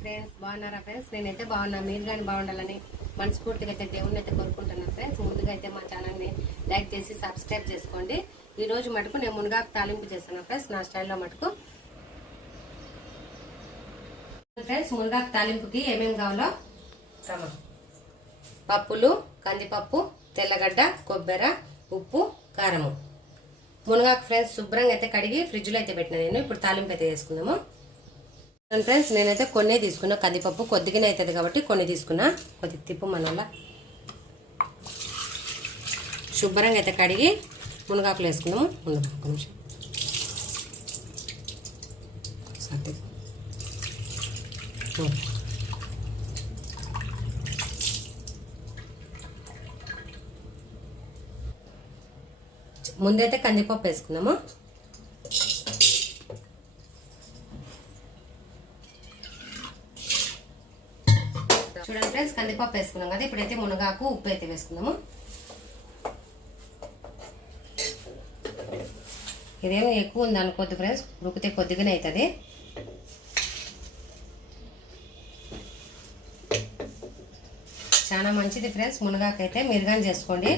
Friends బాగున్నారా friends? నేనైతే బాగున్నా. మీరు కానీ బాగుండాలని మనస్ఫూర్తిగా అయితే దేవుణ్ణి అయితే కోరుకుంటున్నాను ఫ్రెండ్స్. ముందుగా అయితే మా ఛానల్ని లైక్ చేసి సబ్స్క్రైబ్ చేసుకోండి. ఈ రోజు మటుకు నేను మునగాకు తాలింపు చేస్తాను ఫ్రెండ్స్, నా స్టైల్లో మటుకు. ఫ్రెండ్స్ మునగాకు తాలింపుకి ఏమేమి కావాలో పప్పులు, కందిపప్పు, తెల్లగడ్డ, కొబ్బరి, ఉప్పు, కారము. మునగాకు ఫ్రెండ్స్ శుభ్రంగా అయితే కడిగి ఫ్రిడ్జ్లో అయితే పెట్టిన నేను. ఇప్పుడు తాలింపు అయితే చేసుకుందాము ఫ్రెండ్స్. నేనైతే కొన్ని తీసుకున్నా, కందిపప్పు కొద్దిగానే అవుతుంది కాబట్టి కొన్ని తీసుకున్నా. కొద్ది తిప్పు మనలా శుభ్రంగా అయితే కడిగి మునగాకులు వేసుకుందాము. ఒక నిమిషం ముందైతే కందిపప్పు వేసుకుందాము. చూడండి ఫ్రెండ్స్, కందిపప్పు వేసుకున్నాం కదా. ఇప్పుడైతే మునగాకు, ఉప్పు అయితే వేసుకుందాము. ఇదేమో ఎక్కువ ఉంది అనుకోద్దు ఫ్రెండ్స్, ఉడికితే కొద్దిగానే అవుతుంది. చాలా మంచిది ఫ్రెండ్స్ మునగాకు అయితే, మీరు కానీ చేసుకోండి.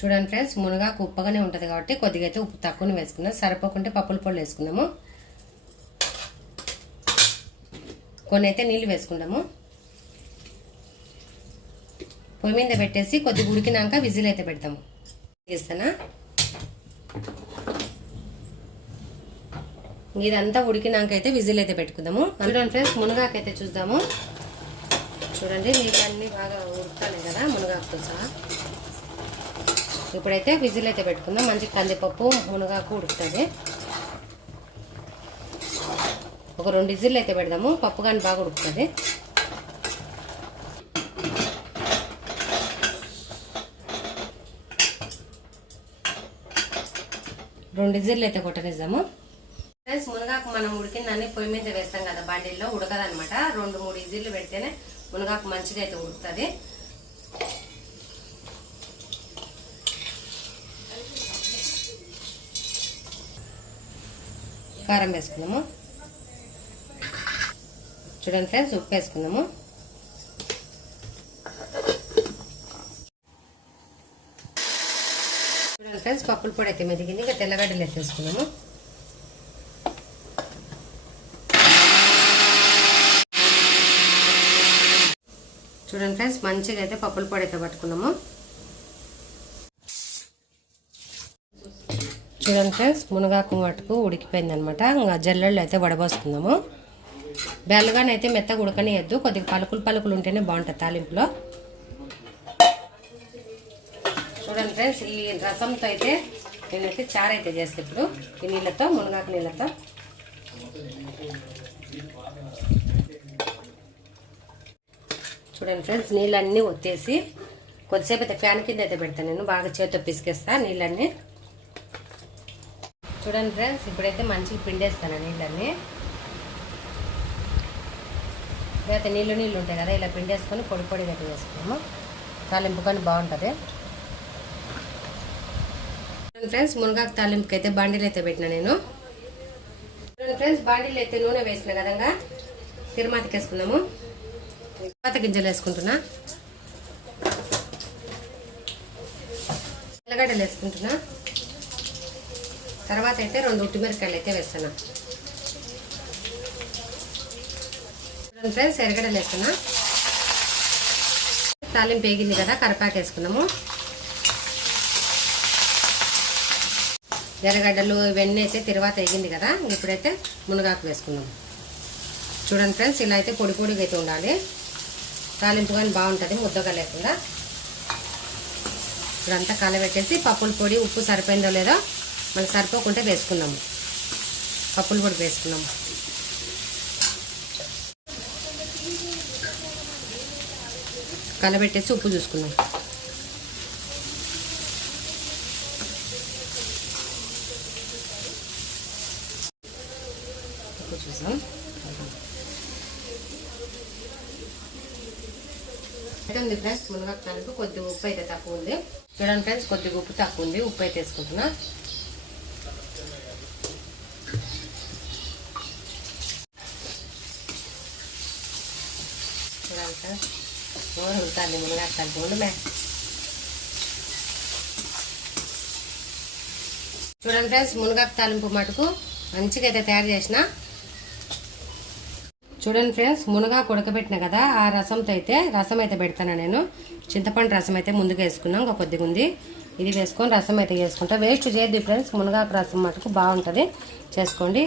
చూడండి ఫ్రెండ్స్, మునగాకు ఉప్పగానే ఉంటుంది కాబట్టి కొద్దిగా అయితే ఉప్పు తక్కువనే వేసుకున్నాం. సరిపోకుంటే పప్పుల పొడి వేసుకున్నాము. కొన్ని అయితే నీళ్ళు వేసుకున్నాము. పొయ్యి మీద పెట్టేసి కొద్దిగా ఉడికినాక విజిల్ అయితే పెడతాము. వేస్తానా ఇదంతా ఉడికినాక అయితే విజిల్ అయితే పెట్టుకుందాము. చూడండి ఫ్రెండ్స్, మునగాకు అయితే చూద్దాము. చూడండి నీళ్ళన్నీ బాగా ఉడుకుతాయి కదా మునగాకుతో సహా. ఇప్పుడైతే విజిల్ అయితే పెట్టుకుందాం. మంచి కందిపప్పు, మునగాకు ఉడుకుతుంది. ఒక 2 విజిల్ అయితే పెడదాము. పప్పు కానీ బాగా ఉడుకుతుంది. రెండు విజిల్ అయితే కొట్టనిద్దాము ఫ్రెండ్స్. మునగాకు మనం ఉడికిందని పొయ్యి మీద వేస్తాం కదా బాండీల్లో, ఉడకదనమాట. 2-3 విజిల్లు పెడితేనే మునగాకు మంచిగా అయితే ఉడుకుతుంది. కారం వేసుకుందాము. చూడండి ఫ్రెండ్స్, ఉప్పు వేసుకుందాము. చూడండి ఫ్రెండ్స్, పప్పుల పొడి అయితే మెదిగింది. ఇంకా తెల్లగడ్డలు వేసేసుకుందాము. చూడండి ఫ్రెండ్స్, మంచిగా అయితే పప్పుల పొడి అయితే పట్టుకున్నాము. చూడండి ఫ్రెండ్స్, మునగాకు మటుకు ఉడికిపోయింది అనమాట. ఇంకా జల్లెళ్ళు అయితే వడబోసుకుందాము. బెల్లగానే అయితే మెత్తగా ఉడకనియద్దు, కొద్దిగా పలుకులు ఉంటేనే బాగుంటుంది తాలింపులో. చూడండి ఫ్రెండ్స్, ఈ రసంతో అయితే నేనైతే చారు అయితే చేస్తాను ఇప్పుడు. ఈ నీళ్ళతో, మునగాకు నీళ్ళతో. చూడండి ఫ్రెండ్స్, నీళ్ళన్నీ ఒత్తేసి కొద్దిసేపు అయితే ఫ్యాన్ కింద అయితే పెడతాను నేను. బాగా చేతితో పిసికేస్తా నీళ్ళన్నీ. చూడండి ఫ్రెండ్స్, ఇప్పుడైతే మంచిగా పిండేస్తాను నీళ్ళన్నీ. లేకపోతే నీళ్ళు ఉంటాయి కదా, ఇలా పిండేసుకొని పొడి అయితే వేసుకున్నాము. తాలింపు కానీ బాగుంటుంది. చూడండి ఫ్రెండ్స్, మునగాకు తాలింపుకి అయితే బాండీలు అయితే పెట్టినా నేను. చూడండి ఫ్రెండ్స్, బాండీలు అయితే నూనె వేసిన కదంగా తిరుమాతకి వేసుకున్నాము. తిరువాత గింజలు వేసుకుంటున్నా. తెల్లగడ్డలు వేసుకుంటున్నా. తర్వాత అయితే 2 ఉట్టిమిరకాయలు అయితే వేస్తాను. చూడండి ఫ్రెండ్స్, ఎర్రగడ్డలు వేస్తున్నా. తాలింపు వేగింది కదా, కరివేపాకు వేసుకున్నాము. ఎర్రగడ్డలు ఇవన్నీ అయితే తర్వాత వేగింది కదా. ఇప్పుడైతే మునగాకు వేసుకున్నాము. చూడండి ఫ్రెండ్స్, ఇలా అయితే పొడిగా అయితే ఉండాలి. తాలింపు కానీ బాగుంటుంది ముద్దగా లేకుండా. ఇప్పుడంతా కలబెట్టేసి పప్పుల పొడి, ఉప్పు సరిపోయిందో లేదో మనకు సరిపోకుంటే వేసుకున్నాము. పప్పుల పొడి వేసుకున్నాము. కలబెట్టేసి ఉప్పు చూసుకున్నాం. ఉప్పు చూసాం. అయితే ఉంది ఫ్రెండ్స్ మునగాకు తాలింపు. కొద్దిగా ఉప్పు అయితే తక్కువ ఉంది. చూడండి ఫ్రెండ్స్, కొద్దిగా ఉప్పు తక్కువ ఉంది. ఉప్పు అయితే వేసుకుంటున్నా. ఉడతాలి మునగాకు తాలింపు ఉండమే. చూడండి ఫ్రెండ్స్, మునగాకు తాలింపు మటుకు మంచిగా అయితే తయారు చేసిన. చూడండి ఫ్రెండ్స్, మునగాకు ఉడకబెట్టిన కదా, ఆ రసం అయితే పెడతాను నేను. చింతపండు రసం అయితే ముందుగా వేసుకున్నాం, ఇంకా కొద్దిగా ఉంది. ఇది వేసుకొని రసం అయితే చేసుకుంటా. వేస్ట్ చేయద్దు ఫ్రెండ్స్, మునగాకు రసం మటుకు బాగుంటుంది, చేసుకోండి.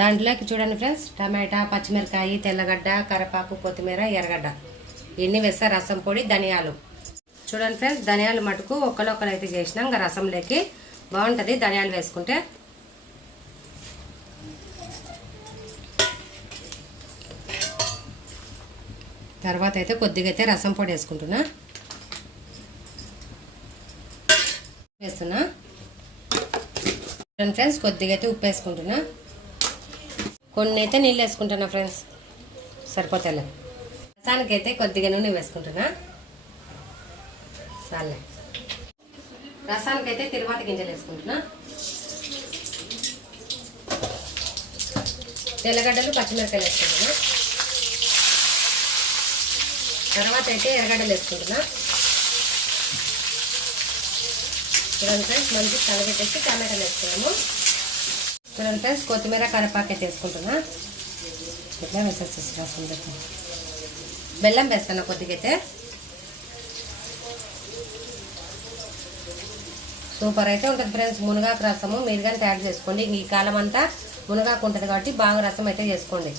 దాంట్లోకి చూడండి ఫ్రెండ్స్, టమాటా, పచ్చిమిరకాయ, తెల్లగడ్డ, కరివేపాకు, కొత్తిమీర, ఎర్రగడ్డ ఇవన్నీ వేస్తా. రసం పొడి, ధనియాలు. చూడండి ఫ్రెండ్స్, ధనియాలు మటుకు ఒక్కలొక్కలు అయితే చేసినాం. ఇంకా రసంలోకి బాగుంటుంది ధనియాలు వేసుకుంటే. తర్వాత అయితే కొద్దిగా అయితే రసం పొడి వేసుకుంటున్నా. ఫ్రెండ్స్, కొద్దిగా అయితే ఉప్పు వేసుకుంటున్నా. కొన్ని అయితే నీళ్ళు వేసుకుంటున్నా ఫ్రెండ్స్, సరిపోతాయి. రసానికి అయితే కొద్దిగా నూనె వేసుకుంటున్నా. సర్లే, రసానికి అయితే తిరువాత గింజలు వేసుకుంటున్నా. తెల్లగడ్డలు, పచ్చిమిరకాయలు వేసుకుంటున్నా. తర్వాత అయితే ఎర్రగడ్డలు వేసుకుంటున్నా. చూడండి ఫ్రెండ్స్, మంచి కలగెట్టేసి టమాటాలు వేసుకున్నాము. చూడండి ఫ్రెండ్స్, కొత్తిమీర, కరివేపాకు అయితే వేసుకుంటున్నా. ఇట్లా వేసేసి రసం పెట్టి బెల్లం వేస్తాను కొద్దిగా అయితే. సూపర్ అయితే ఉంటుంది ఫ్రెండ్స్ మునగాకు రసము. మీరు కానీ తయారు చేసుకోండి. ఈ కాలం అంతా మునగాకు ఉంటుంది కాబట్టి బాగా రసం అయితే చేసుకోండి.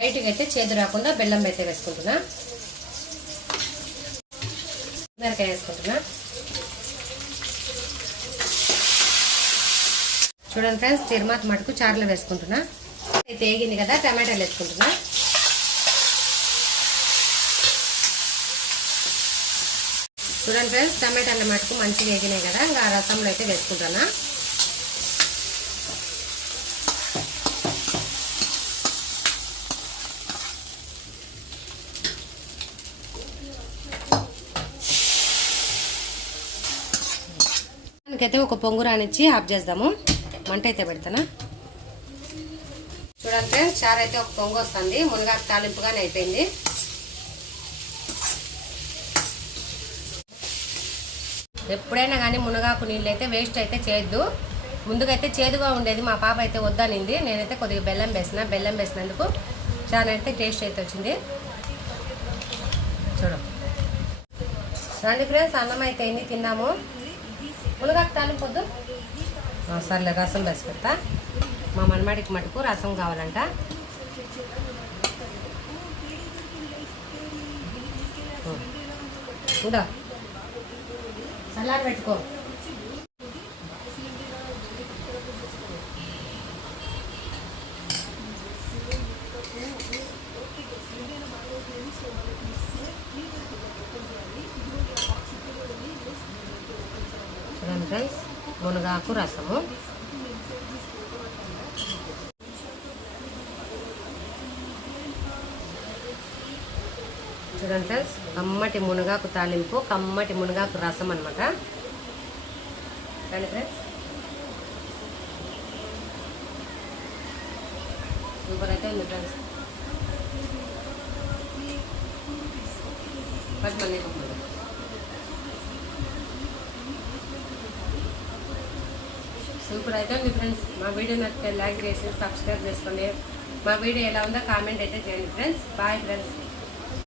లైట్గా అయితే చేదు రాకుండా బెల్లం అయితే వేసుకుంటున్నా. మిరకాయ వేసుకుంటున్నా. చూడండి ఫ్రెండ్స్, తిరుమాత మటుకు చారులో వేసుకుంటున్నా. అయితే వేగింది కదా, టమాటాలు వేసుకుంటున్నా. చూడండి ఫ్రెండ్స్, టమాటాల మటుకు మంచిగా వేగినాయి కదా, ఇంకా రసంలో అయితే వేసుకుంటానా. దానికైతే ఒక పొంగు రానిచ్చి ఆఫ్ చేద్దాము. మంట అయితే పెడతానా. చూడండి ఫ్రెండ్స్, చారు అయితే ఒక పొంగు వస్తుంది. మునగాకు తాలింపుగానే అయిపోయింది. ఎప్పుడైనా కానీ మునగాకు నీళ్ళు అయితే వేస్ట్ అయితే చేయొద్దు. ముందుగా అయితే చేదుగా ఉండేది, మా పాప అయితే వద్దనింది. నేనైతే కొద్దిగా బెల్లం వేసినందుకు చాలా అయితే టేస్ట్ అయితే వచ్చింది. చూడండి ఫ్రెండ్స్, అన్నం అయితే ఎన్ని తిన్నాము. మునగాకు తాలింపొద్దు. సర్లే, రసం వేసి పెడతా. మా మనమాడికి మటుకు రసం కావాలంట. ఉందా, సలాడ్ పెట్టుకో. చూడండి ఫ్రెండ్స్, మునగాకు రసము. చూడండి ఫ్రెండ్స్, కమ్మటి మునగాకు తాలింపు, కమ్మటి మునగాకు రసం అనమాట. కానీ ఫ్రెండ్స్, సూపర్ అయితే ఉంది ఫ్రెండ్స్. మళ్ళీ సూపర్ అయితే ఉంది ఫ్రెండ్స్. మా వీడియో నచ్చితే లైక్ చేసి సబ్స్క్రైబ్ చేసుకోండి. మా వీడియో ఎలా ఉందో కామెంట్ అయితే చేయండి ఫ్రెండ్స్. Bye friends.